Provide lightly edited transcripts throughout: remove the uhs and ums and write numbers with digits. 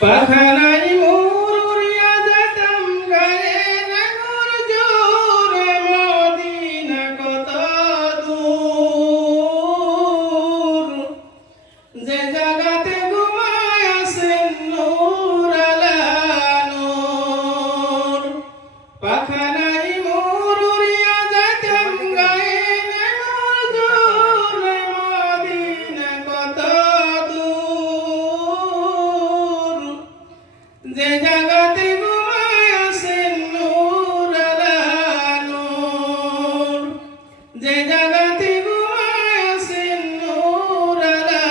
পাখানাই মোর উড়িয়া যেতাম গায়ে নাঙর জোরে মদিনা কত দূর যে জাগাতে ঘুমায় আছেন নূর আলা নূর পাখানাই মোর উড়িয়া যেতাম গায়ে নাঙর জোরে মদিনা কত দূর যে জাগাতে ঘুমায় আছেন নূর আলা নূর যে জাগাতে ঘুমায় আছেন নূর আলা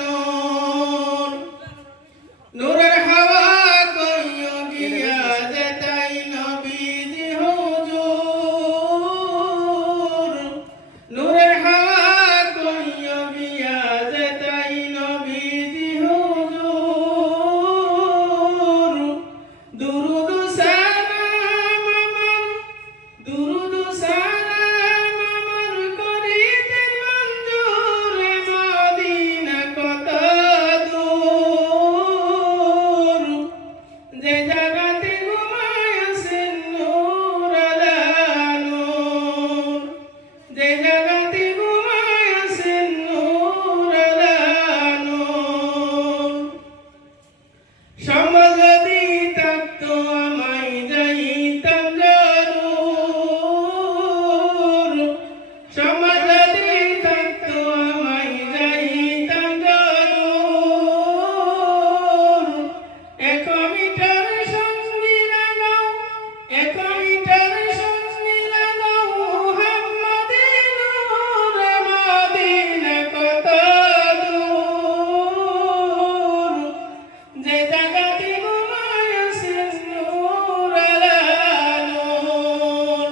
নূর নূরের হাওয়া কইও গিয়া যেতাই নবীজি হুজুর নূরের হাওয়া কইও গিয়া যেতাই নবীজি হুজুর দুরুদ সালাম আমার দুরুদ সালাম আমার করিতেন মঞ্জুর মদিনা কত দূর যে জাগাতে ঘুমায় আছেন নূর আলা নূর যে জাগাতে ঘুমায় আছেন নূর আলা নূর সম্ভব যদি থাকতো আমায় যাইতাম জরুর সম্ভব যদি থাকতো আমায় যাইতাম জরুর এক মিটার সঙ্গী লাগাও এক মিটার সঙ্গী লাগাও মুহাম্মাদের নূর মদিনা কত দূর যে জাগাতে ঘুমায় আছেন নূর আলা নূর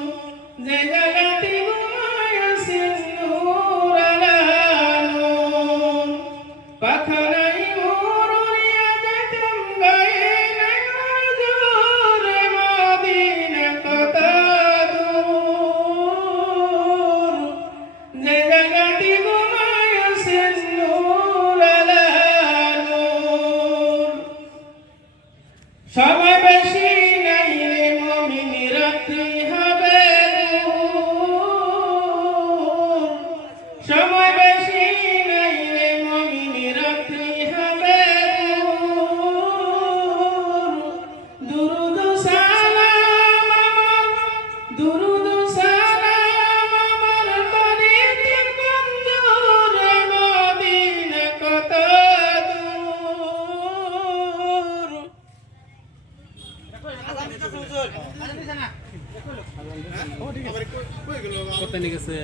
যে জাগাতে ঘুমায় আছেন নূর আলা নূর পাখানাই মোর উড়িয়া যেতাম গায়ে নাঙর জোরে মদিনা কত দূর যে জাগাতে ঘুমায় আছেন নূর আলা নূর সময় বেশি নাই রে মুমিন রাত্রি হবে দূর সময় বেশি নাই রে মুমিন রাত্রি হবে দূর দুরুদ সালাম আমার দুরুদ সালাম আমার করিতেন মঞ্জুর মদিনা কত দূর কোথায় নিয়ে গেছে